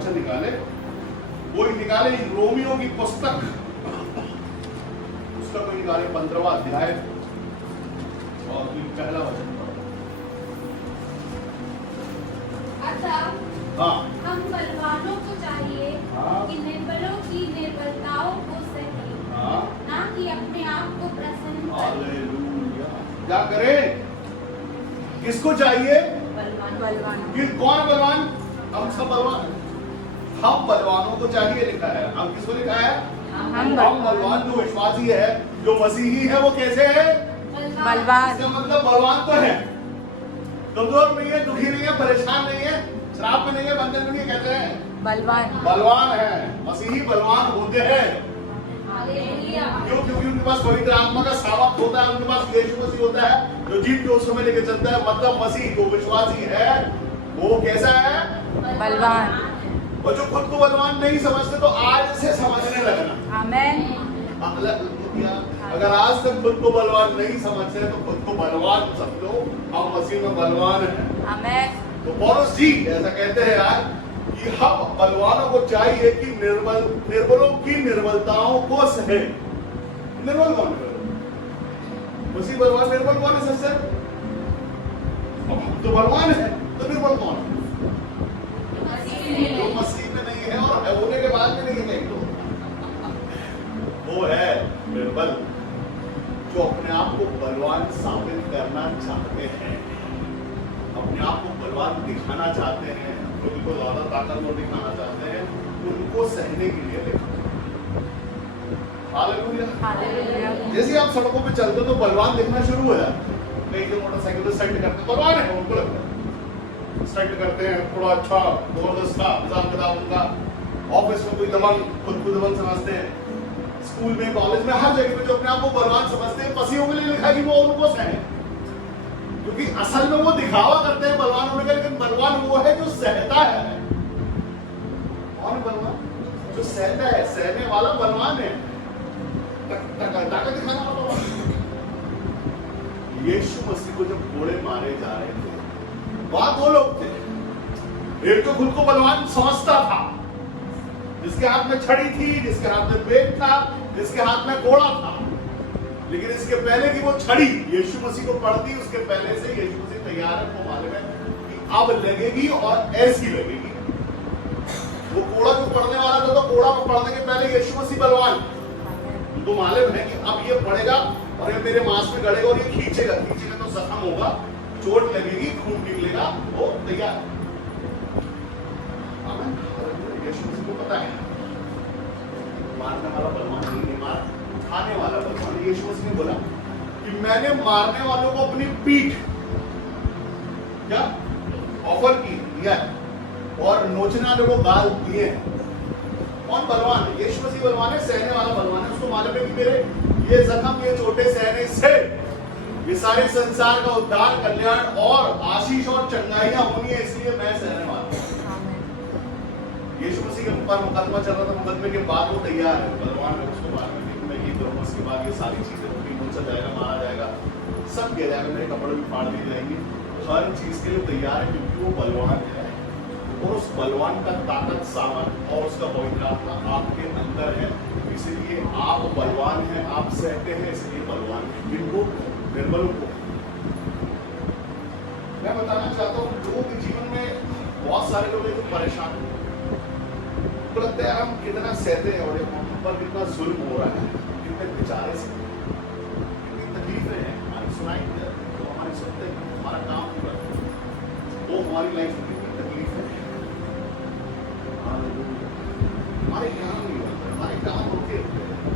वचन निकाले, कोई निकाले रोमियो की पुस्तक, उसका कोई निकाले 15वां अध्याय और पहला वचन पढ़ो। अतः हम बलवानों को चाहिए कि निर्बलों की निर्बलताओं को सहे, ना कि अपने आप को प्रसन्न करें। हालेलुया। क्या करें? किसको चाहिए? बलवान। कौन बलवान? हम सब बलवान हैं। हम बलवानों को चाहिए लिखा है। हम किसको लिखा है? हम बलवान। जो विश्वासी है, जो मसीही है, वो कैसे है? बलवान। इसका मतलब बलवान तो है, कमजोर नहीं है, दुखी नहीं है, परेशान नहीं है, शराब में नहीं है, बंधन में नहीं है, कहते हैं बलवान। बलवान है। मसीही बलवान होते हैं। क्यों? क्योंकि उनके पास पवित्र आत्मा का सामर्थ होता है, उनके पास यीशु मसीह होता है जो जीत के उस समय लेके चलता है। मतलब मसीह जो विश्वासी है वो कैसा है? बलवान। और जो खुद को बलवान नहीं समझते तो आज से समझने लगना। आमेन। अगर आज तक खुद को बलवान नहीं समझते तो खुद को बलवान समझो। हम मसीह में बलवान हैं। आमेन। तो पौलुस जी ऐसा कहते हैं यार कि हम बलवानों को चाहिए कि निर्बलों की निर्बलताओं को सहे। निर्बल कौन है? मसीह बलवान, निर्बल कौन है? सच्चा हम तो बलवान है, तो निर्बल कौन है? जो मसीह में नहीं है और होने के बाद में नहीं है, तो वो है निर्बल, जो अपने आप को बलवान साबित करना चाहते हैं, अपने आप को बलवान दिखाना चाहते हैं, खुद को ज्यादा ताकतवर दिखाना चाहते हैं, उनको सहने के लिए लिखा। हालेलुया। जैसे आप सड़कों पे चलते तो बलवान दिखना शुरू हो जाता है। कई जो मोटरसाइकिल पे स्टंट करते बलवान है, उनको लगता है स्टंट करते हैं, थोड़ा अच्छा जबरदस्त का हिसाब किताब उनका। ऑफिस में कोई दबंग, खुद को दबंग समझते हैं, स्कूल में, कॉलेज में, हर जगह पे जो अपने आप को बलवान समझते हैं, मसीहों के लिए लिखा कि वो उनको सहे, क्योंकि असल में वो दिखावा करते हैं बलवान होने का, लेकिन बलवान वो है जो सहता है। कौन बलवान? जो सहता है, सहने वाला बलवान है, ताकत दिखाने वाला बलवान। यीशु मसीह को जब घोड़े मारे जा रहे थे, वहां दो लोग थे। एक तो खुद को बलवान समझता था, जिसके हाथ में छड़ी थी, जिसके हाथ में बेट था, जिसके हाथ में घोड़ा था, लेकिन इसके पहले कि वो छड़ी यीशु मसीह को पड़ती, उसके पहले से यीशु मसीह तैयार है, वो मालूम है कि अब लगेगी और ऐसी लगेगी। वो कोड़ा जो पड़ने वाला था, तो कोड़ा में पड़ने के पहले यीशु मसीह बलवान, उनको मालूम है कि अब ये पड़ेगा और ये मेरे मांस में गड़ेगा और ये खींचेगा तो जख्म होगा, चोट लगेगी, खून निकलेगा, वो तैयार। यीशु मसीह को पता है मारने वाला बलवान नहीं, मार खाने वाला बलवान। यीशु मसीह ने बोला कि मैंने मारने वालों को अपनी पीठ क्या ऑफर की दिया और नोचने वालों को गाल दिए। कौन बलवान है? यीशु मसीह बलवान है, सहने वाला बलवान है। उसको मालूम है कि मेरे ये जख्म, ये चोटें सहने से ये सारे संसार का उद्धार, कल्याण और आशीष और चंगाइयां होनी है, इसलिए मैं सहने वाला हूं। यीशु मसीह के ऊपर मुकदमा चल रहा था, मुकदमे के बाद वो तैयार है, बलवान है। उसको मालूम है कि मैं ये करूंगा, उसके बाद ये सारी चीजें होंगी, मुझसे जाएगा, मारा जाएगा, सब किया जाएगा, मेरे कपड़े भी फाड़ दिए जाएंगे, हर चीज के लिए तैयार है, क्योंकि वो बलवान है। और उस बलवान का ताकत, सामर्थ और उसका पवित्र आत्मा आपके अंदर है, इसलिए आप बलवान हैं, आप सहते हैं, इसलिए बलवान हैं। जिनको निर्बलों को मैं बताना चाहता हूँ, लोगों के जीवन में बहुत सारे लोग हैं जो परेशान हैं, तो लगता है हम कितना सहते हैं और हम पर कितना जुल्म हो रहा है, कितने बेचारे से, कितनी तकलीफें हैं, हमारी सुनाई नहीं जाती, तो हमारे सुनते हैं, हमारा काम पूरा वो हमारी लाइफ में कितनी तकलीफ है, हमारे काम नहीं होते, हमारे काम रुके हुए हैं,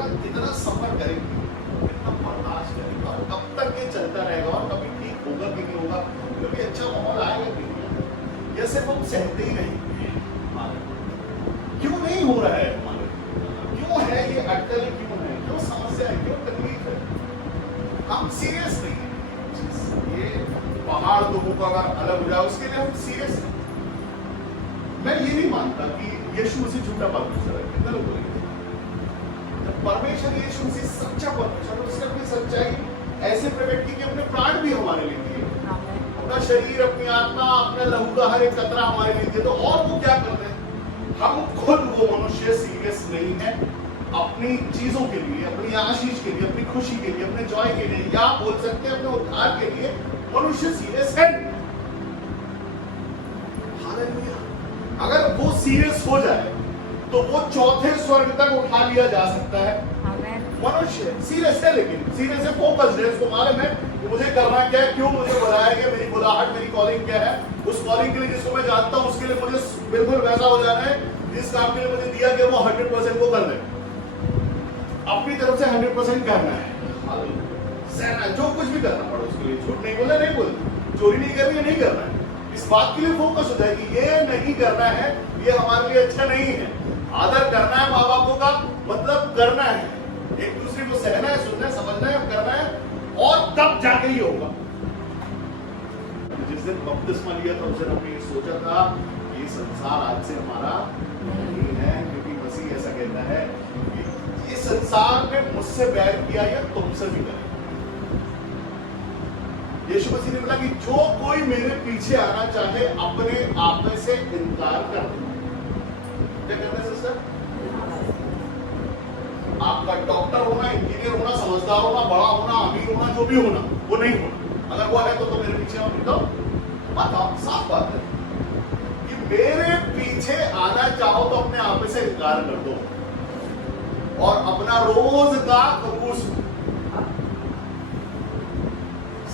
हम कितना सफर करेंगे, कितना बर्दाश्त करेंगे, और कब तक ये चलता रहेगा, और कभी ठीक होगा कि नहीं होगा, कभी अच्छा माहौल आएगा कि नहीं, या सिर्फ हम सहते ही रहेंगे। क्यों नहीं हो रहा है हमारे, क्यों है ये अटकल, क्यों है, क्यों समस्या है, क्यों तकलीफ है? हम सीरियस नहीं है। ये पहाड़ दुखों का अगर अलग हो जाए, उसके लिए हम सीरियस हैं। मैं ये नहीं मानता कि यीशु मसीह झूठा परमेश्वर है, कितने लोग बोलेंगे जब परमेश्वर यीशु मसीह सच्चा परमेश्वर, तो उसने अपनी सच्चाई ऐसे प्रकट की कि अपने प्राण भी हमारे लिए दिए, अपना शरीर, अपनी आत्मा, अपने लहू का हर एक कतरा हमारे लिए दिया, तो और वो क्या कर रहे हैं? हम खुद वो मनुष्य सीरियस नहीं है अपनी चीजों के लिए, अपनी आशीष के लिए, अपनी खुशी के लिए, अपने जॉय के लिए, या बोल सकते हैं अपने उद्धार के लिए मनुष्य सीरियस है। हालेलुया। अगर वो सीरियस हो जाए तो वो चौथे स्वर्ग तक उठा लिया जा सकता है। मनुष्य सीरियस है, लेकिन सीरियस है, फोकस्ड है, इसको मालूम है कि मुझे करना क्या है, क्यों मुझे बुलाया गया, मेरी बुलाहट, मेरी कॉलिंग क्या है। उस कॉलिंग के लिए जिसको मैं जानता हूं उसके लिए मुझे बिल्कुल वैसा हो जाना है जिस काम के लिए मुझे दिया गया वो 100% वो कर ले, अपनी तरफ से 100% करना है, सहना, जो कुछ भी करना पड़े उसके लिए। झूठ नहीं बोलना, नहीं बोलना, चोरी नहीं करनी है, नहीं करना है, इस बात के लिए फोकस हो जाए कि ये नहीं करना है, ये हमारे लिए अच्छा नहीं है। आदर करना है माँ बापों का, मतलब करना है, एक दूसरे को सहना है, सुनना है, समझना है, करना है, और तब जाके ही होगा। जिस दिन बपतिस्मा लिया था उस दिन हमने ये सोचा था ये संसार आज से हमारा नहीं है, क्योंकि मसीह ऐसा कहता है कि इस संसार ने मुझसे बैर किया या तुमसे भी करेगा। यीशु मसीह ने बोला कि जो कोई मेरे पीछे आना चाहे अपने आप में से इनकार कर दे। क्या कहते हैं सिस्टर? आपका डॉक्टर होना, इंजीनियर होना, समझदार होना, बड़ा होना, अमीर होना, जो भी होना, वो नहीं होना। अगर वो है तो मेरे पीछे आओ, नहीं तो मत आओ। साफ बात है कि मेरे पीछे आना चाहो तो अपने आप से इनकार कर दो और अपना रोज का खबूस।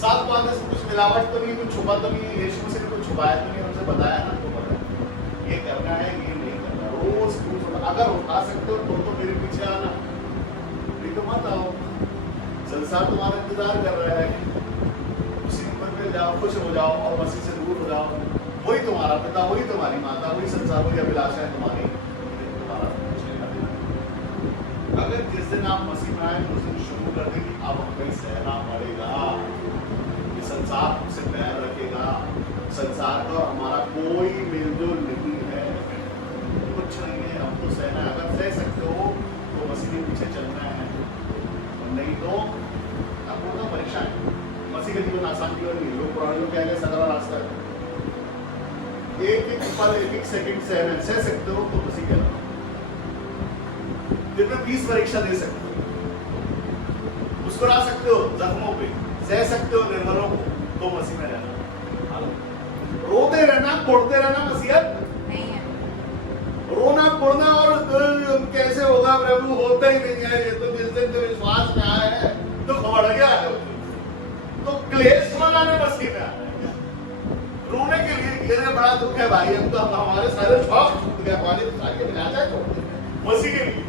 साफ बात है, कुछ मिलावट तो नहीं, कुछ छुपा तो नहीं, यीशु मसीह ने कुछ छुपाया तो नहीं, हमसे बताया ना, तो बताया ये करना है, ये नहीं करना। रोज अगर उठा सकते हो तो मेरे पीछे आना, नहीं तो मत आओ। संसार तुम्हारा इंतजार कर रहा है, उसी पर पे जाओ, खुश हो जाओ और मसीह से दूर हो जाओ। वही तुम्हारा पिता, वही तुम्हारी माता, वही संसार, वही अभिलाषा है तुम्हारी, तुम्हारा अगर जिस दिन आप मसीह में आए उस दिन शुरू कर दें कि अब हमें सहना पड़ेगा, ये संसार हमसे बैर रखेगा, संसार का हमारा कोई मेलजोल नहीं है, कुछ नहीं है, हम तो सहना है। अगर सह सकते हो तो मसीह के पीछे चलना है, और नहीं तो आपको परेशान है। मसीह का जीवन आसान जीवन नहीं, लोग पुराने लोग कहेंगे सगरा रास्ता है, एक एक पल, एक एक सेकंड सहना, सह सकते हो तो मसीह कहना। दिन में 20 परीक्षा दे सकते हो, मुस्कुरा सकते हो जख्मों पे, सह सकते हो निर्बलों को, तो मसीह में रहना। रोते रहना, कोड़ते रहना मसीहत नहीं है। रोना कोड़ना और कैसे होगा प्रभु, होता ही नहीं है। ये तो जिस दिन तो विश्वास में आया है तो बढ़ गया है, तो क्लेश मनाने मसीह में आया है। रोने के लिए ये बड़ा दुख है भाई, हम तो हमारे सारे शौक छूट गए, हमारी सारी अभिलाषाएं छोड़ दी मसीह के लिए।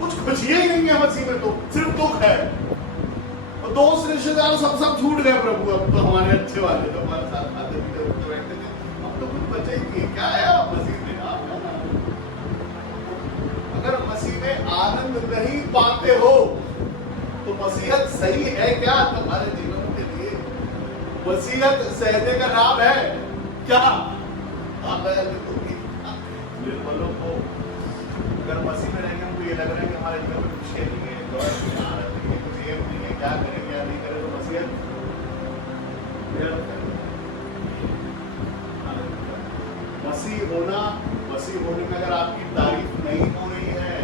कुछ खुशियां ही नहीं है मसीह में, तो सिर्फ दुख है। और दोस्त रिश्तेदार सब छूट गए प्रभु, अब तो हमारे अच्छे वाले तो हमारे साथ आते पीते उठते बैठते थे, अब तो कुछ बचे ही नहीं। क्या है आप मसीह में? अगर मसीह में आनंद नहीं पाते हो तो मसीहत सही है क्या तुम्हारे जीवन के लिए? मसीहत सहने का नाम है क्या? निर्बलों को अगर मसीह में रहेंगे हमको ये लग रहा है कि हमारे जीवन में कुछ है नहीं है, कुछ आनंद नहीं है, कुछ ये नहीं है, क्या करें क्या नहीं करें, तो मसीहत मसीह होने में अगर आपकी तारीफ नहीं हो रही है,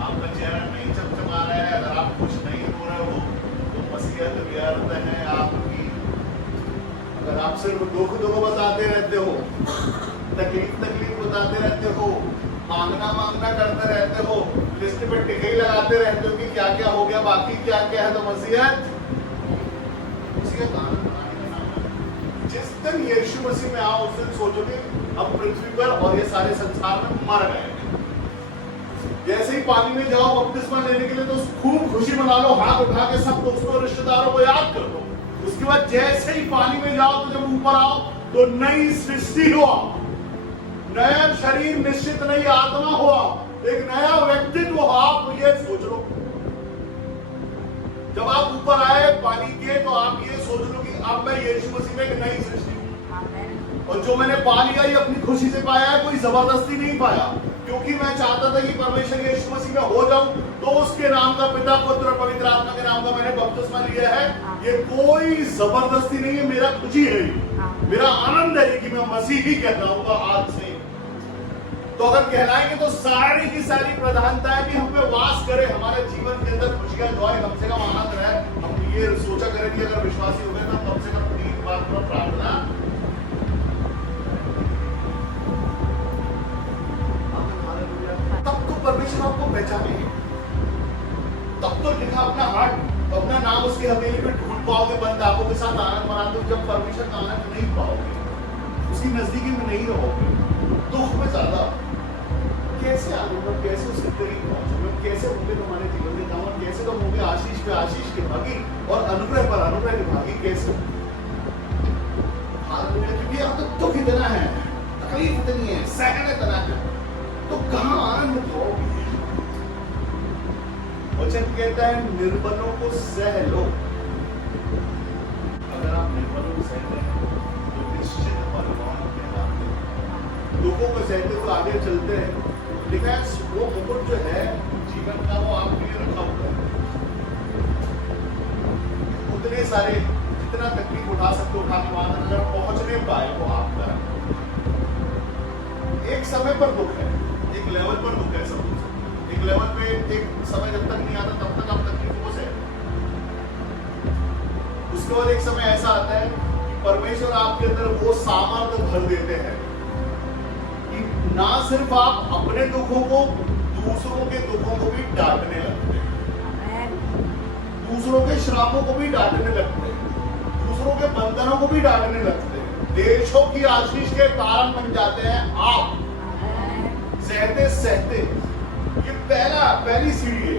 आपका चेहरा नहीं चमचमा रहा है, अगर आप कुछ नहीं हो रहे हो तो मसीहत व्यर्थ है आपकी। अगर आप सिर्फ दुख बताते रहते हो, तकलीफ बताते रहते हो, मांगना करते रहते हो, लिस्ट पे टिके ही लगाते रहते हो कि क्या क्या हो गया, बाकी क्या क्या है, तो मसीहत आनंद बनाने का नाम है। जिस दिन यीशु मसीह में आओ उस दिन सोचोगे हम पृथ्वी पर और ये सारे संसार में मर गए। जैसे ही पानी में जाओ बपतिस्मा लेने के लिए तो खूब खुशी मना लो, हाथ उठा के सब दोस्तों रिश्तेदारों को याद कर दो। उसके बाद जैसे ही पानी में जाओ तो जब ऊपर आओ तो नई सृष्टि हुआ, नया शरीर, निश्चित नई आत्मा हुआ, एक नया व्यक्तित्व हुआ। आप ये सोच लो, जब आप ऊपर आए पानी के तो आप ये सोच लो कि अब मैं यीशु मसीह में एक नई सृष्टि हूं, और जो मैंने पा लिया ये अपनी खुशी से पाया है, कोई जबरदस्ती नहीं पाया, क्योंकि मैं चाहता था कि परमेश्वर यीशु मसीह में हो जाऊं, तो उसके नाम का पिता पुत्र और पवित्र आत्मा के नाम का मैंने बपतिस्मा लिया है। ये कोई जबरदस्ती नहीं है, मेरा खुशी है, मेरा आनंद है कि मैं मसीह ही कहलाऊंगा आज से। तो अगर कहलाएंगे तो सारी की सारी प्रधानताएं भी हम पे वास करे, हमारे जीवन के अंदर खुशियां जॉय कम से कम आनंद रहे। हम ये सोचा करें कि अगर विश्वासी हो गए तो कम से कम 3 बार प्रार्थना, तब तो परमेश्वर आपको पहचाने, तब तो लिखा अपना हाथ अपना नाम उसकी हवेली में ढूंढ पाओगे बंद आंखों के साथ आनंद मनाते हो। जब परमेश्वर का आनंद नहीं पाओगे, उसकी नजदीकी में नहीं रहोगे, दुख में ज्यादा कैसे आऊंगा, कैसे उसके करीब पहुंचूंगा, कैसे होंगे तुम्हारे जीवन में काम, कैसे तुम होंगे आशीष पे आशीष के भागी और अनुग्रह पर अनुग्रह के भागी कैसे। क्योंकि यहाँ तो दुख इतना है, तकलीफ इतनी है, सहने इतना है, तो कहाँ आनंद पाओगे। वचन कहता है निर्बलों को सह लो। अगर आप निर्बलों को सहते हैं तो निश्चित बलवान कहलाते हैं। दुखों को सहते हुए आगे चलते हैं। लिखा है वो मुकुट जो है जीवन का, वो आपके लिए रखा हुआ है। उतने सारे जितना तकलीफ उठा सकते उठा के वहां अगर पहुंचने पाए वो आपका। एक समय पर दुख है, एक लेवल पर दुख है सब कुछ। एक लेवल पे एक समय जब तक नहीं आता तब तक आप तकलीफों से, उसके बाद एक समय ऐसा आता है कि परमेश्वर आपके अंदर वो सामर्थ्य भर देते हैं कि ना सिर्फ आप अपने दुखों को, दूसरों के दुखों को भी डांटने लगते हैं, दूसरों के श्रापों को भी डांटने लगते हैं, दूसरों के बंधनों को भी डांटने लगते हैं, देशों की आशीष के कारण बन जाते हैं आप सहते सहते। ये पहली सीढ़ी है।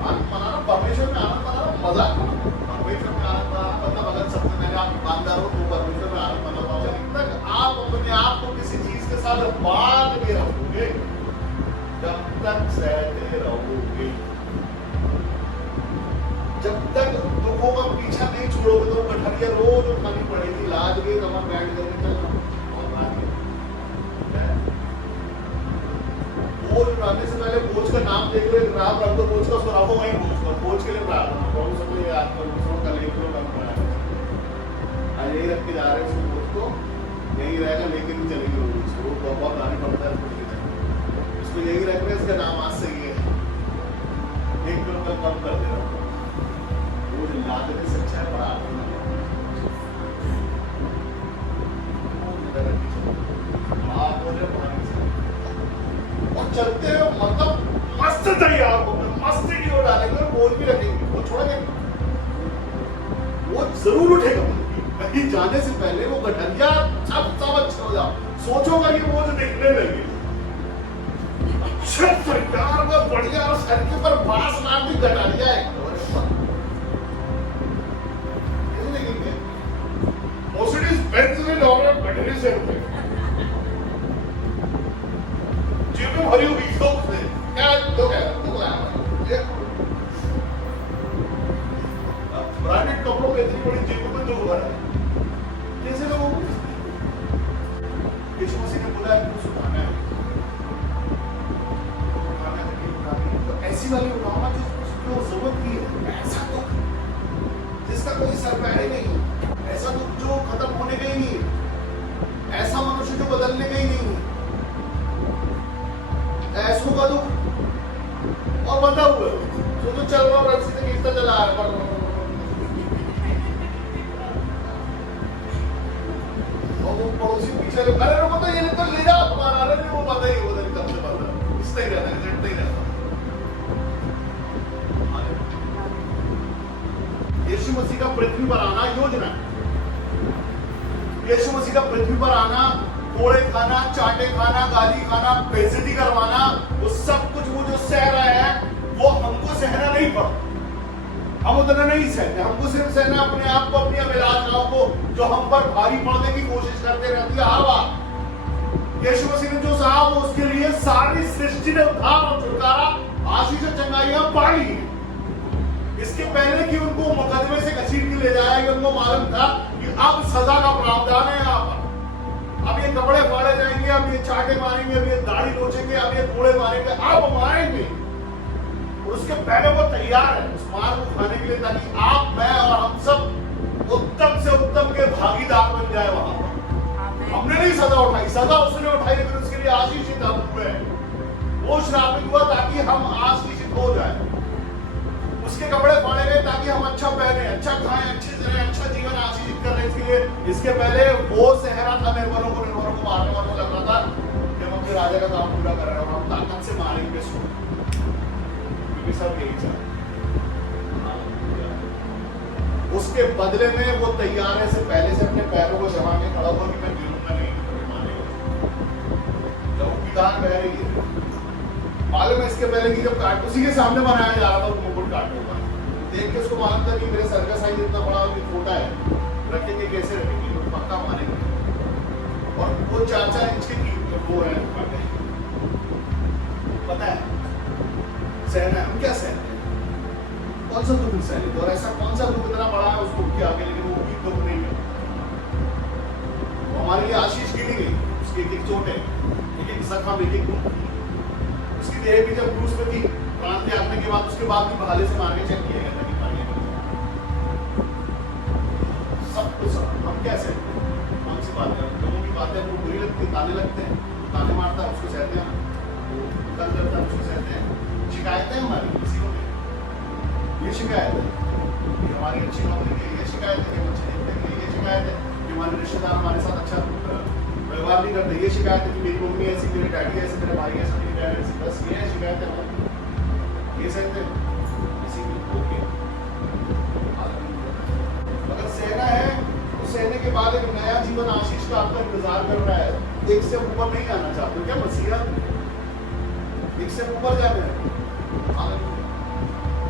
आनंद मनाना, परमेश्वर में आनंद मनाना, मजा परमेश्वर में आनंद मनाना, मतलब अगर सबसे पहले आप ईमानदार हो तो परमेश्वर में आनंद मना पाओगे। जब तक आप अपने आप को किसी चीज के साथ बांध के रहोगे, जब तक सहते रहोगे, जब तक दुखों का पीछा नहीं छोड़ोगे तो कठरिया रोज उठानी पड़ेगी। लाद के कमर बैठ करके चलना बोझ उठाने से पहले बोझ का नाम देख लो, राम रख दो बोझ का, उसको रखो वहीं बोझ को, बोझ के लिए प्रार्थना करो। सबको ये याद करो, दूसरों का लेख लो, काम बनाया आज यही रख के जा रहे हैं उसको, बोझ को यही रहेगा, लेके नहीं चलेंगे लोग उसको, वो बहुत आने पड़ता है उसको यही रख रहे हैं। इसका नाम आज से ये एक किलो का कम कर दे रहा हूँ, बोझ लादने से अच्छा है प्रार्थना। आप बोले पानी से और चलते हैं, मतलब मस्त तैयार हो, मस्ती की ओर डालेंगे और बोल भी रखेंगे, वो छोड़ेंगे, वो जरूर उठेगा। कहीं जाने से पहले वो गठरिया सब अच्छा हो जाओ, सोचोगा ये बोझ दिखने लगे, अच्छा तैयार हुआ बढ़िया, और सर के ऊपर बांस मार दी गठरिया है। मर्सिडीज बेंज में लोग गठरी से रुके, जेबें भरी हुई दुख से, क्या दुख है, दुख है। ब्रांडेड कपड़ों में इतनी बड़ी जेबों में दुख भरा है, कैसे लोगों को। यीशु मसीह ने बोला है कि उठाना है, उठाना है, तो ऐसी वाली उठाना जिसको जरूरत की है, ऐसा दुख जिसका कोई सर पैर नहीं, ऐसा दुख जो खत्म होने का ही नहीं है, ऐसा मनुष्य जो बदलने का ही नहीं है, ऐसों का दुख और बंधा हुआ तो चल रहा है, रस्सी से खींचता चला आ रहा है, और वो पड़ोसी पीछे अरे रुको तो ये तो ले जाओ तुम्हारा, अरे वो पता ही उधर कब से बंधा इससे ही रहता है, झटते ही रहता। यीशु मसीह का पृथ्वी पर आना योजना, यीशु मसीह का पृथ्वी पर आना, कोड़े खाना, चाटे खाना, गाली खाना, बेइज्जती करवाना, वो सब कुछ वो जो सह रहा है वो हमको सहना नहीं पड़ता, हम उतना नहीं सहते। हमको सिर्फ सहना अपने आप को, अपनी अभिलाषाओं को जो हम पर भारी पड़ने की कोशिश करते रहती है। हर बार यीशु मसीह ने जो सहा वो उसके लिए सारी सृष्टि ने उद्धार और छुटकारा, आशीष और चंगाइयां पाई है। इसके पहले कि उनको मुकदमे से घसीट के ले जाया, उनको मालूम था कि अब सजा का प्रावधान है यहाँ पर, अब ये कपड़े फाड़े जाएंगे, अब ये चाटे मारेंगे, अब ये दाढ़ी नोचेंगे, अब ये मैंने वो तैयार है उस मार को खाने के लिए, ताकि आप, मैं और हम सब उत्तम से उत्तम के भागीदार बन जाए वहां पर। हमने नहीं सजा उठाई, सजा उसने उठाई, लेकिन उसके लिए आशीषित हम हुए। वो श्रापित हुआ ताकि हम आशीषित हो जाए। उसके कपड़े फाड़े गए ताकि हम अच्छा पहने, अच्छा खाएं, अच्छे से रहें, अच्छा जीवन आशीषित कर रहे। इसके लिए इसके पहले वो सेहरा था निर्बलों को मारने वालों को लग रहा था कि हम अपने राजा का काम पूरा कर रहे हैं और हम ताकत से मारेंगे इसको, क्योंकि सब यही चाहते। उसके बदले में वो तैयार है से पहले से अपने पैरों को जमा के खड़ा हुआ कि मैं गिरूंगा नहीं, मानेगा। जब पितान बह रही है, मालूम है इसके पहले कि जब काट उसी के सामने बनाया जा रहा था मुकुट काटने का, देख के उसको मालूम था कि मेरे सर का साइज इतना बड़ा और छोटा है, रखेंगे कैसे रखेंगे, तो पक्का मानेंगे। और वो 4-4 इंच की वो है, पता है सहना है, हम क्या सहना है, कौन सा दुख सहने, और ऐसा कौन सा दुख इतना बड़ा है उस दुख के आगे, लेकिन वो भी दुख नहीं है। वो हमारे लिए आशीष गिनी गई, उसकी एक-एक चोट है, एक-एक जख्म, एक-एक दुख। उसकी देह भी जब क्रूस पे थी, प्राण त्यागने के बाद, उसके बाद भी भाले से मार के चेक किया गया था कि पानी सब कुछ। हम कैसे कौन सी बात है, लोगों की बातें वो बुरी लगती, ताने लगते हैं, ताने मारता है उसको सहते हैं, तंग करता है उसको सहते हैं। शिकायतें हमारी किसी को नहीं, ये शिकायत है कि हमारी अच्छी नौकरी के लिए, शिकायत है कि बच्चे देखने के लिए, ये शिकायत है कि हमारे रिश्तेदार हमारे साथ अच्छा व्यवहार नहीं करते, ये शिकायत है कि मेरी मम्मी ऐसी, मेरे डैडी ऐसे, मेरे भाई ऐसे, मेरी बहन ऐसी। बस ये है शिकायत है हमारी, ये सहते किसी भी हो गया। अगर सहना है तो सहने के बाद एक नया जीवन आशीष का आपका इंतजार कर रहा है। एक से ऊपर नहीं आना चाहते क्या मसीहा, एक से ऊपर जाना है,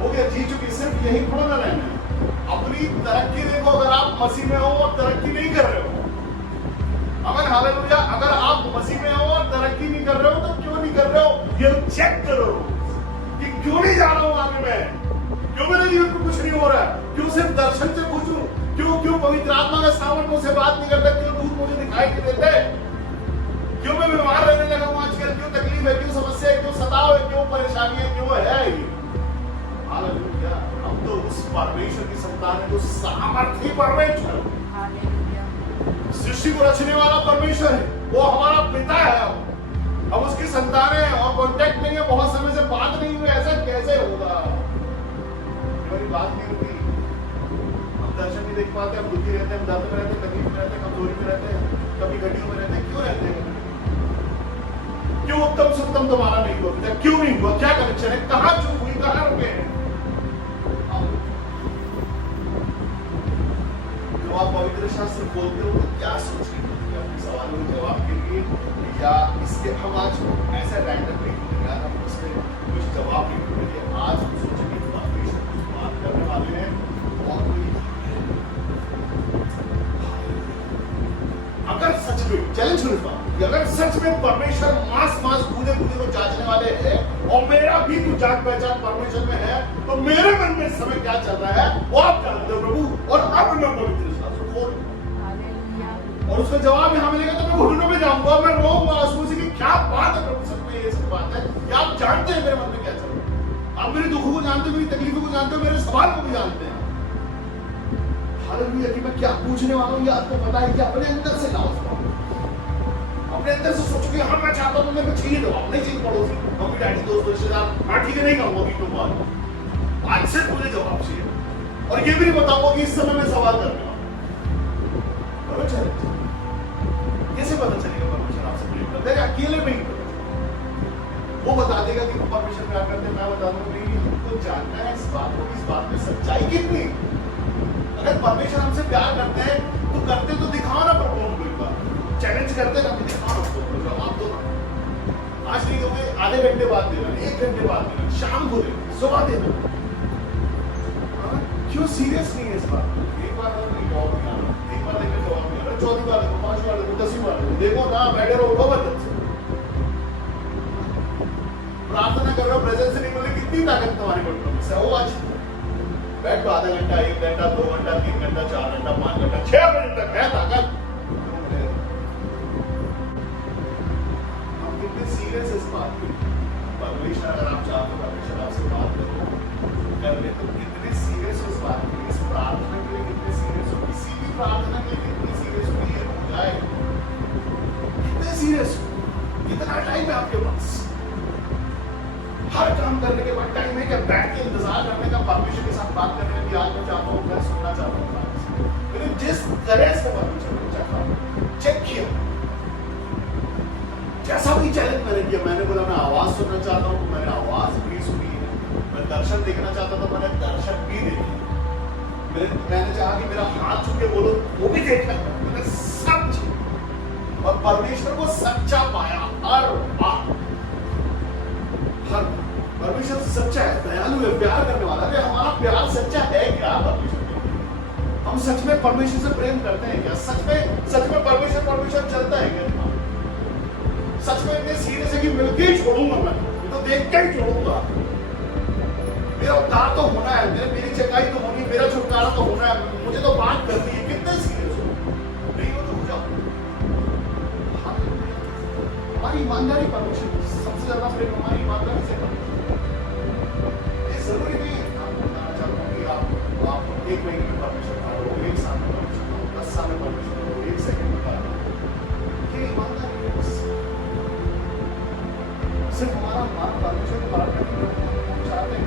हो गया, जी चुकी, सिर्फ यही थोड़ा ना रहना है। अपनी तरक्की देखो, अगर आप मसीह में हो और तरक्की नहीं कर रहे हो, अगर हालेलुया, अगर आप मसीह में हो और तरक्की नहीं कर रहे हो तो क्यों नहीं कर रहे हो, ये चेक करो कि क्यों नहीं जा रहा हूं आगे मैं, क्यों मेरे जीवन में कुछ नहीं हो रहा है, क्यों सिर्फ दर्शन से खुश हूं, क्यों पवित्र आत्मा का सामर्थ मुझसे बात नहीं करता, क्यों दूध मुझे दिखाई नहीं देते, क्यों मैं बीमार रहने लगा हूं आजकल, क्यों तकलीफ है, क्यों समस्या है, क्यों सताव है, क्यों परेशानी है, क्यों है ये। हालेलुया, हम तो उस परमेश्वर की संतान है, तो सामर्थी परमेश्वर, सृष्टि को रचने वाला परमेश्वर है, वो हमारा पिता है। हम उसकी संतान है और कांटेक्ट नहीं है, बहुत समय से बात नहीं हुई, ऐसा कैसे होगा, मेरी बात नहीं होती, हम दर्शन नहीं देख पाते, हम दुखी रहते हैं, हम दर्द में रहते हैं, तकलीफ में रहते हैं, कमजोरी में रहते हैं, कभी घटियों में रहते हैं। क्यों रहते हैं, क्यों उत्तम से उत्तम तुम्हारा नहीं हुआ, क्यों नहीं हुआ, क्या कनेक्शन है, कहां चूक हुई, कहां रुके हैं। आप पवित्र शास्त्र खोलते हो तो क्या सोच रहे हो, अपने सवालों के जवाब के लिए, या इसके हम आज ऐसा रैंडम नहीं यार, हम उसमें कुछ जवाब नहीं ढूंढेंगे। आज हम सोचेंगे कि परमेश्वर कुछ बात करने वाले हैं और कोई, अगर सच में चैलेंज सुन पा, अगर सच में परमेश्वर मास कूदे को जांचने वाले हैं और मेरा भी कुछ जान पहचान परमेश्वर में है, तो मेरे मन में इस समय क्या चल रहा है वो आप जानते हो प्रभु। और अब मैं पवित्र और उसका जवाब यहाँ मिलेगा तो मैं घुटनों में जाऊंगा, मैं रोऊंगा आंसू से कि क्या बात है प्रभु, सच में ये सब बात है कि आप जानते हैं मेरे मन में क्या चल रहा है, आप मेरे दुखों को जानते हो, मेरी तकलीफों को जानते हो, मेरे सवाल को भी जानते हैं। हालेलुया, कि मैं क्या पूछने वाला हूँ ये आपको पता है, कि अपने अंदर से लाओ, अपने अंदर से सोचो कि हाँ मैं चाहता हूँ, मेरे को चाहिए जवाब, नहीं चाहिए पड़ोसी, मम्मी डैडी दोस्त रिश्तेदार, हाँ ठीक है नहीं कहूँगा कि तुम आज से मुझे जवाब चाहिए, और ये भी नहीं बताऊंगा कि इस समय मैं सवाल करने वाला। कैसे पता चलेगा परमेश्वर आपसे प्रेम करता है, अकेले में ही वो बता देगा कि परमेश्वर प्यार करते हैं, मैं बता दूंगा नहीं, हमको जानना है इस बात को, इस बात में सच्चाई कितनी। अगर परमेश्वर हमसे प्यार करते हैं तो करते तो दिखाओ ना प्रभु, हमको एक बार चैलेंज करते ना, दिखाओ हमको, जवाब दो ना। आज नहीं दोगे, आधे घंटे बाद देना, 1 घंटे बाद देना, शाम को देना, सुबह देना। क्यों सीरियस नहीं है इस बात को, एक बार नहीं जवाब नहीं आ रहा, 3 बार देखकर जवाब नहीं आ रहा, 4थी बार देखो, 5 बार देखो, 10वीं बार देखो, देखो ना बैठे रहो, उठो बदल से प्रार्थना कर रहे हो, प्रेजेंस नहीं मिले, कितनी ताकत तुम्हारी घुटनों में से हो। आज बैठ आधा घंटा, 1 घंटा, 2 घंटा, 3 घंटा, 4 घंटा, 5 घंटा, 6 बजे तक है ताकत। हम कितने सीरियस इस बात की, परमेश्वर अगर आप चाहते हो परमेश्वर आपसे बात करो, सीरियस हो? कितना टाइम है आपके पास? हर काम करने के बाद टाइम है क्या बैठ के इंतजार करने का, परमेश्वर के साथ बात करने का कि आज मैं चाहता हूँ, मैं सुनना चाहता हूँ बात। मैंने जिस तरह से परमेश्वर को चाहा, चेक किया, जैसा भी चैलेंज मैंने किया, मैंने बोला मैं आवाज सुनना चाहता हूँ तो मैंने आवाज भी सुनी है, मैं दर्शन देखना चाहता था, मैंने दर्शन भी देखे, मैंने चाहा कि मेरा हाथ छू के बोलो वो भी देखा, मैंने सब किया और परमेश्वर को सच्चा पाया। हर बात परमेश्वर सच्चा है, दयालु है, प्यार करने वाला है। हमारा प्यार सच्चा है क्या परमेश्वर के लिए? हम सच में परमेश्वर से प्रेम करते हैं क्या? सच में परमेश्वर चलता है क्या? सच में इतने सीरियस है कि मिलके ही छोड़ूंगा, मैं तो देख के ही छोड़ूंगा। मेरा उद्धार तो होना है, मेरी चकाई तो होनी, मेरा छुटकारा तो होना है, मुझे तो बात करनी है। कितने सीरियस हो? नहीं हो तो हो जाओ। हमारी ईमानदारी परमेश्वर सबसे ज्यादा प्रेम हमारी ईमानदारी से करते हैं। ये जरूरी नहीं है आपको बताना चाहता हूँ कि आप एक महीने में परमेश्वर पाओ, एक साल में परमेश्वर पाओ, 10 साल में परमेश्वर पाओ, 1 सेकंड में पाओ। ये ईमानदारी है बस। सिर्फ हमारा मान परमेश्वर को बात करने में हम चाहते हैं,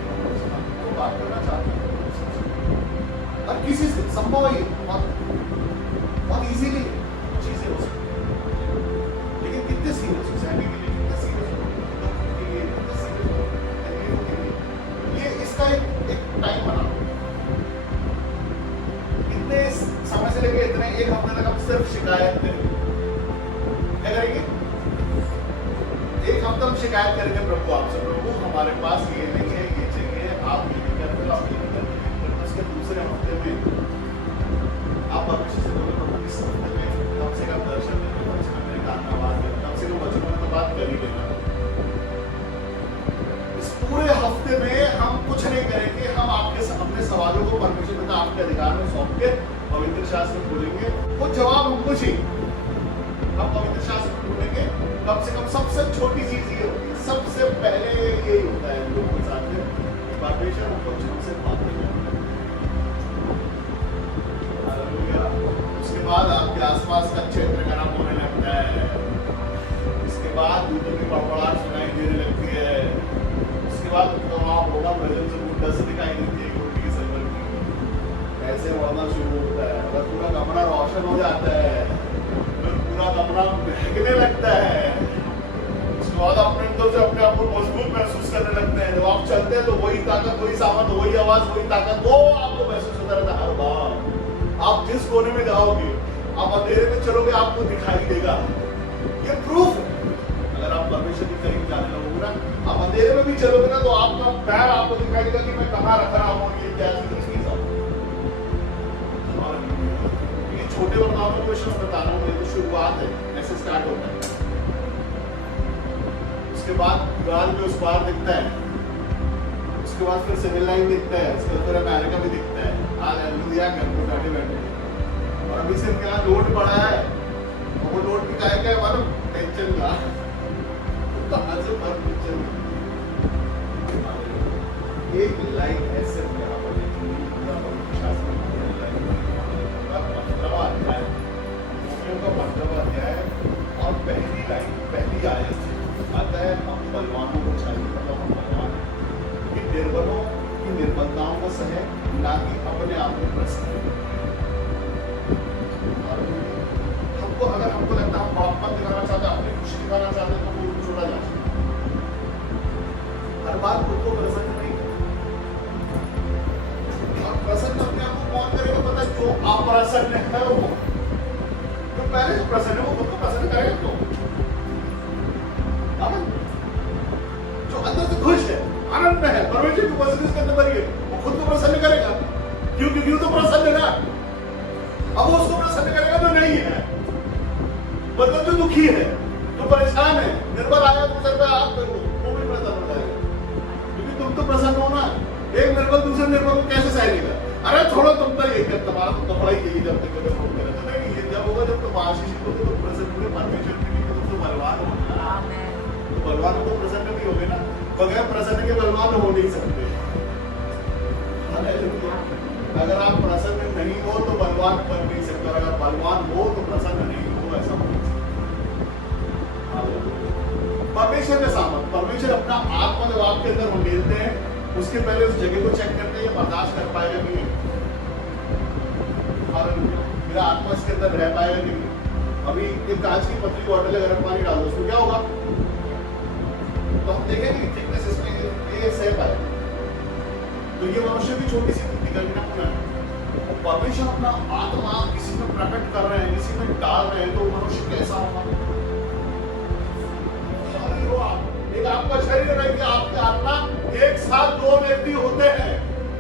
तो बात करना चाहते हैं और किसी से संभव है, बहुत इजीली चीजें हो सकती हैं। लेकिन कितने सीरियस हो सहने के लिए, कितने सीरियस हो के लिए, कितने सीरियस हो तकलीफों के लिए, ये इसका एक टाइम बना। इतने समय से लेके इतने 1 हफ्ते तक हम सिर्फ शिकायत करेंगे। क्या करेंगे? 1 हफ्ता हम शिकायत करेंगे प्रभु आपसे, प्रभु हमारे पास ये नहीं है, ये चाहिए, आप ये नहीं करते, आप ये नहीं करते। उसके दूसरे हफ्ते में आप परमेश्वर से बोलो प्रभु इस हफ्ते में कम से कम दर्शन देना, कम से कम मेरे कान में आवाज देना, कम से कम वचनों में तो बात कर ही लेना। इस पूरे हफ्ते में हम कुछ नहीं करेंगे, हम अपने सवालों को परमेश्वर पिता आपके अधिकार में सौंप के पवित्र शास्त्र खोलेंगे, वो जवाब हमको चाहिए। हम पवित्र शास्त्र ढूंढेंगे, कम से कम सबसे छोटी चीज ये होती है, सबसे पहले यही होता है लोगों के साथ में, परमेश्वर हमको हमसे बात करना। उसके बाद आपके आसपास का क्षेत्र गर्म होने लगता है, इसके बाद दूधों की बड़बड़ाहट सुनाई देने लगती है, उसके बाद तो आप होगा भजन से डस्ट दिखाई देती है रोटी की सफर की, ऐसे बढ़ना शुरू होता है, अगर पूरा कमरा रोशन हो जाता है, पूरा कमरा महकने लगता है, उसके बाद अपने अंदर से अपने आप को मजबूत महसूस करने लगते हैं। जब आप चलते हैं तो वही ताकत, वही सामर्थ, वही आवाज, वही ताकत वो आपको महसूस होता रहता है हर बार। आप जिस कोने में जाओगे, आप अंधेरे में चलोगे, आपको दिखाई देगा। ये प्रूफ है। अगर आप परमेश्वर के करीब जाने लगोगे ना, आप अंधेरे में भी चलोगे ना, तो आपका पैर आपको दिखाई देगा कि मैं कहाँ रख रहा हूँ, ये क्या चीज है। छोटे बदलाव में क्वेश्चन बता रहा हूँ, ये तो शुरुआत है, ऐसे स्टार्ट होता है। उसके बाद दीवार में उस पार दिखता है, उसके बाद फिर सिविल लाइन दिखता है, उसके बाद फिर अमेरिका भी दिखता है। हालेलुया, घर को बैठे बैठे। और अभी सिर्फ क्या लोड पड़ा है, और वो लोड भी क्या है मालूम, टेंशन का। कहाँ से पर टेंशन एक लाइन है सिर्फ यहाँ पर, पूरा शास्त्र और पहली लाइन, पहली आयत आता है, हम बलवानों को चाहिए, मतलब हम बलवान हैं कि निर्बलों की निर्बलताओं को सहे, ना कि अपने आप को प्रसन्न। हमको अगर हमको लगता है हम बड़प्पन दिखाना चाहते हैं, अपनी खुशी दिखाना चाहते हैं, तो वो छोड़ा जा सकता है। हर बात खुद को प्रसन्न नहीं करना, और प्रसन्न अपने आप को कौन करेगा पता है? जो अप्रसन्न है वो, जो पहले से प्रसन्न है वो खुद को प्रसन्न करेगा। तो जो अंदर से खुश है, आनंद में है, परमेश्वर की उपस्थिति के अंदर है, वो खुद को प्रसन्न करेगा। क्यों? क्योंकि वो तो प्रसन्न है ना। अब वो उसको प्रसन्न करेगा जो नहीं है, मतलब जो दुखी है, जो परेशान है, निर्बल आया तो सर पे आप करो, वो भी प्रसन्न हो जाएगा। क्योंकि तुम तो प्रसन्न हो ना। एक निर्बल दूसरे निर्बल को कैसे सहेगा? अरे छोड़ो, तुम तो यही कर, तुम्हारा तो कपड़ा ही यही जब तक नहीं, ये जब होगा जब तुम आशीष को तो प्रसन्न पूरे परमेश्वर के लिए तुम तो बलवान हो ना। तो बलवान को प्रसन्न भी होगे ना, बगैर प्रसन्न के बलवान हो नहीं सकते। अगर आप प्रसन्न नहीं हो तो बलवान बन नहीं सकते, और अगर बलवान हो तो प्रसन्न नहीं हो, ऐसा हो नहीं सकता। उसके पहले उस जगह को चेक करते हैं ये बर्दाश्त कर पाएगा कि नहीं, मेरा आत्मा इसके अंदर रह पाएगा कि नहीं। अभी एक कांच की पतली बॉटल है, गर्म पानी डाल दो उसमें क्या होगा, तो हम देखेंगे थिकनेस इसमें ये सह पाएगा। तो ये मनुष्य की छोटी सी बुद्धि का है। परमेश्वर अपना आत्मा किसी में प्रकट कर रहे हैं, किसी में डाल रहे हैं, तो मनुष्य कैसा होगा। एक आपका शरीर है कि आपके आत्मा एक साथ दो व्यक्ति होते हैं,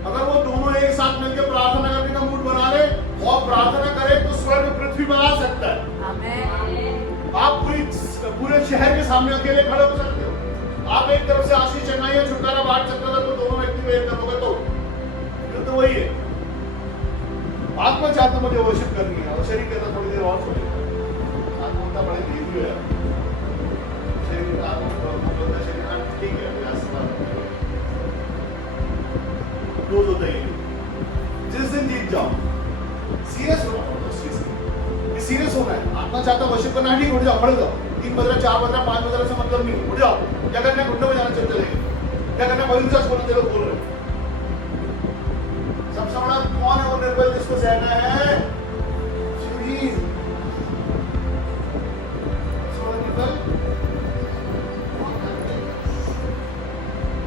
अगर वो दोनों एक साथ मिलकर प्रार्थना करने का मूड बना ले और प्रार्थना करे तो स्वर्ग पृथ्वी बना सकता है। आमीन। आप पूरे शहर के सामने अकेले खड़े हो सकते हो। आप एक तरफ से आशीष चंगाई या छुटकारा बांट सकते हो, तो दोनों व्यक्ति को एक करोगे तो वही है। आत्मा चाहता मुझे वर्शिप करनी है और शरीर कहता थोड़ी देर और छोड़ेगा। आत्मा बड़े धीरे है, शरीर आत्मा शरीर ठीक है, रोज होता ही जिस दिन जीत जाओ, सीरियस होना उस चीज की, सीरियस होना है। आत्मा चाहता वर्शिप करना, ठीक, उठ जाओ, खड़े हो जाओ, 3 बज रहा, 4 बज रहा, 5 बज रहा से मतलब नहीं, उठ जाओ। क्या करना है, घुटनों में जाना चल चलेगा, क्या करना है, बड़ी सांस बोलना चलो बोल रहे। सबसे बड़ा कौन है वो निर्बल जिसको सहना है, शरीर।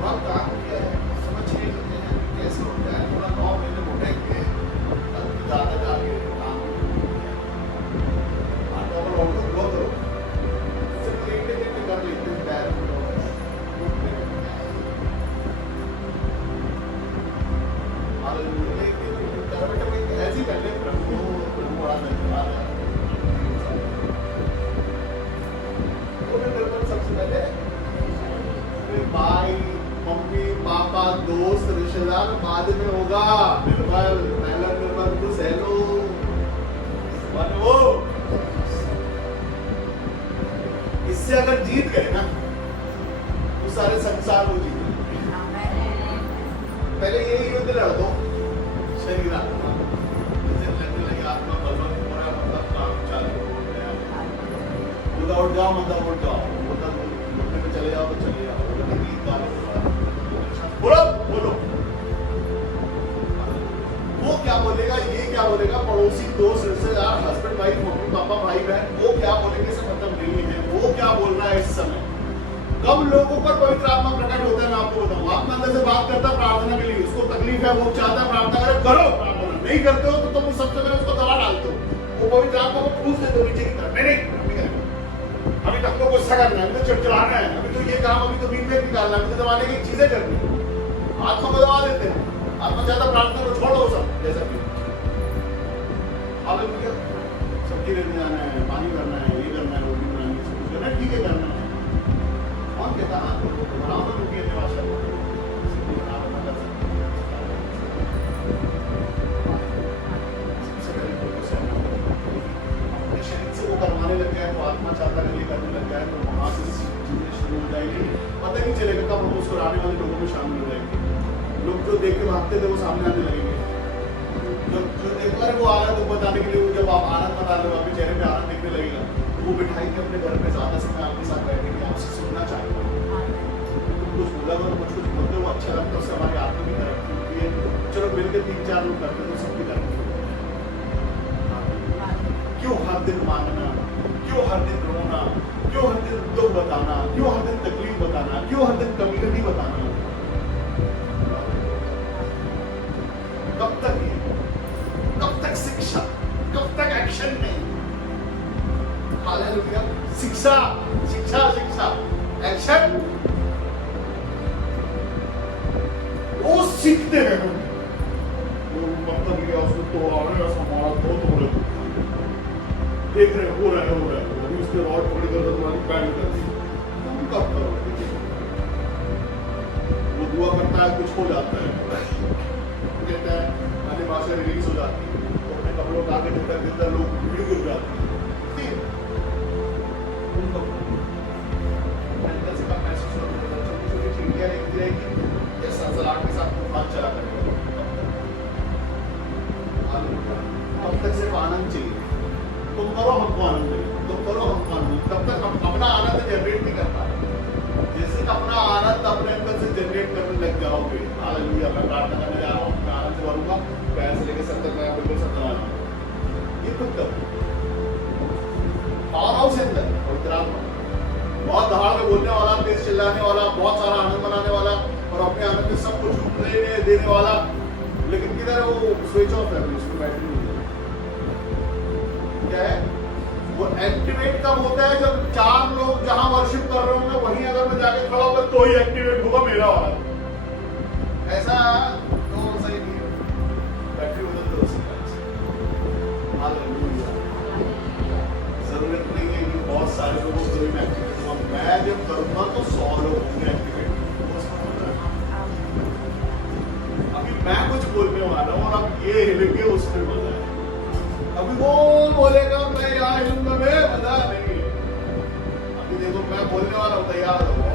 बहुत काम किया है, समझ नहीं सकते हैं कैसे होता है। थोड़ा 9 महीने मोटे के ज्यादा जाके काम आटा पर और ग्रो करो, सिर्फ एक कर लेते हैं पैर ऐसी कर ले प्रभु बड़ा धन्यवाद है। सबसे पहले भाई मम्मी पापा दोस्त रिश्तेदार बाद में होगा। निर्बल पहला निर्बल को सहलो बनो। इससे अगर जीत गए ना तो सारे संसार को जीत गए। पहले यही युद्ध लड़ दो, शरीर आत्मा लगने लगे, आत्मा बलवंत हो रहा, मतलब काम चालू हो गया। उठ जाओ मतलब उठ जाओ, घुटने पे चले जाओ तो चले जाओ, बोलो बोलो। वो क्या बोलेगा, ये क्या बोलेगा, पड़ोसी दोस्त रिश्तेदार हस्बैंड वाइफ मम्मी पापा भाई बहन, वो क्या बोलेंगे से मतलब नहीं है। वो क्या बोल रहा है इस समय, कब लोगों पर पवित्र आत्मा प्रकट होता है मैं आपको बताऊं। आत्मा अंदर से बात करता है प्रार्थना के लिए, उसको तकलीफ है, वो चाहता है प्रार्थना करे, करो प्रार्थना। नहीं करते हो तो तुम सबसे पहले उसको दबा डालते हो। वो पवित्र आत्मा को ठूस देते हो नीचे की तरफ, नहीं अभी तक को गुस्सा करना है, अभी तो चिड़चिड़ाना है, अभी तो ये काम, अभी तो बीच में निकालना है, अभी तो दबाने की चीजें करनी है। आत्मा को दबा देते हैं। आत्मा चाहता प्रार्थना को छोड़ो सब, जैसा कि हालेलुया, सब्जी लेने जाना है, पानी करना है, ये करना है, रोटी बनानी है, सब करना है, ठीक है करना है। कौन कहता हाथ को बनाओ तो रुकिए निवास करो, करवाने लग गया है तो आत्मा चाहता है ये करने लग गया है, तो वहां से चीजें शुरू हो जाएगी। पता नहीं चलेगा कब हम उसको आने वाले लोगों में शामिल हो जाएंगे। लोग जो देख के भागते थे वो सामने आने लगेंगे। जो एक बार वो आनंद बताने के लिए, जब आप आनंद बता रहे हो, आपके चेहरे पे आनंद दिखने लगेगा, तो वो बिठाई के अपने घर में ज्यादा समय आपके साथ बैठेंगे, आपसे सुनना चाहेंगे। तुम कुछ बोला हो, कुछ बोलते हो, अच्छा लगता है, उससे हमारी आत्मा की तरक्की होती है। चलो मिलकर 3-4 लोग करते तो सबकी तरक्की। क्यों हर दिन मांगना, क्यों हर दिन रोना, क्यों हर दिन दुख बताना, क्यों हर दिन तकलीफ बताना, क्यों हर दिन कमी बताना। कब तक ये, कब तक शिक्षा, कब तक एक्शन नहीं। हालेलुया, शिक्षा शिक्षा शिक्षा, एक्शन वो सीखते हैं। वो मतलब लिया उसको तो आने हमारा तो देख रहे हो रहा है, अभी उसके और थोड़ी देर तुम्हारी पैंट कर दी, तुम कब करोगे। वो दुआ करता है, कुछ हो जाता है, कहता है अन्य भाषा रिलीज हो जाती है, तो अपने कपड़ों को आगे देता लोग भीड़ गिर जाते हैं। छोटी चिड़िया लिखती रहेगी या सनसनाहट के साथ तूफान चला करेगा। अब तक सिर्फ आनंद चाहिए, तुम करो हमको आनंद मिले, तुम करो हमको आनंद। तब तक हम अपना आनंद जनरेट नहीं कर पाए। जैसे कि अपना आनंद अपने अंदर से जनरेट करने लग जाओगे, देने वाला, लेकिन किधर है वो स्विच ऑफ है, उसमें बैटरी नहीं है। क्या है वो एक्टिवेट कब होता है? जब 4 लोग जहां वर्शिप कर रहे होंगे वहीं अगर मैं जाके खड़ा होगा तो ही एक्टिवेट होगा मेरा वाला। ऐसा तो सही नहीं है, बैटरी बदल दो उसका। हालेलुया। जरूरत नहीं है कि बहुत सारे लोगों को भी मैं एक्टिवेट हुआ, मैं जब करूंगा तो 100 लोग होंगे एक्टिवेट। अभी मैं कुछ बोलने वाला हूँ और अब ये हिल के उसमें मजा है। अभी वो बोलेगा मैं यहाँ हिलूंगा, मैं मजा नहीं है। अभी देखो मैं बोलने वाला हूँ, तैयार हो।